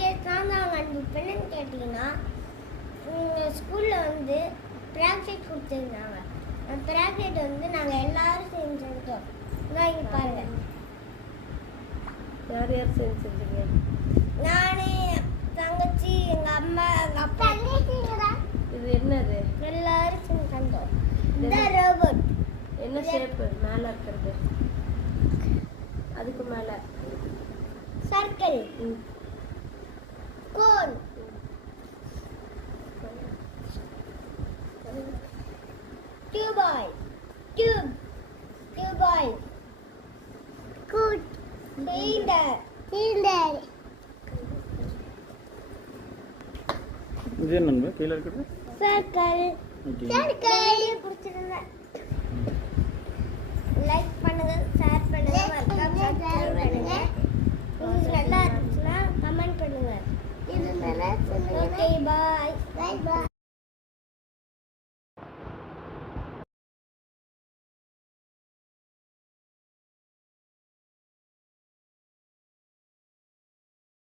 Ideas தான் நாங்கள் கண்டுபிடிப்பேன்னு கேட்டிங்கன்னா ஸ்கூலில் வந்து ப்ராக்டிஸ் கொடுத்துருந்தாங்க. அந்த ப்ராக்டிஸ் வந்து நாங்கள் எல்லாரும் செஞ்சுருந்தோம். நான் இங்கே பாருங்கள். யார் யார் செஞ்சீங்க? நான், தங்கச்சி, எங்கள் அம்மா, எங்கள் அப்பா. இது என்னது? எல்லாரும் செஞ்சோம். இந்த ரோபோட் என்ன ஷேப்பு மேலே இருக்கிறது? அதுக்கு மேலே சர்க்கிள், கோன், டியூபாய், டியூபாய், கூட், சிலிண்டர். இது என்னங்க கீழே இருக்குது? சர்க்கிள். பிடிச்சிருந்தேன். லைக் பண்ணுங்க, ஷேர் பண்ணுங்க, மறக்காம சப்ஸ்கிரைப் பண்ணுங்க. உங்களுக்கு நல்லா இருந்துச்சுன்னா கமெண்ட் பண்ணுங்க. ஓகே, பாய்.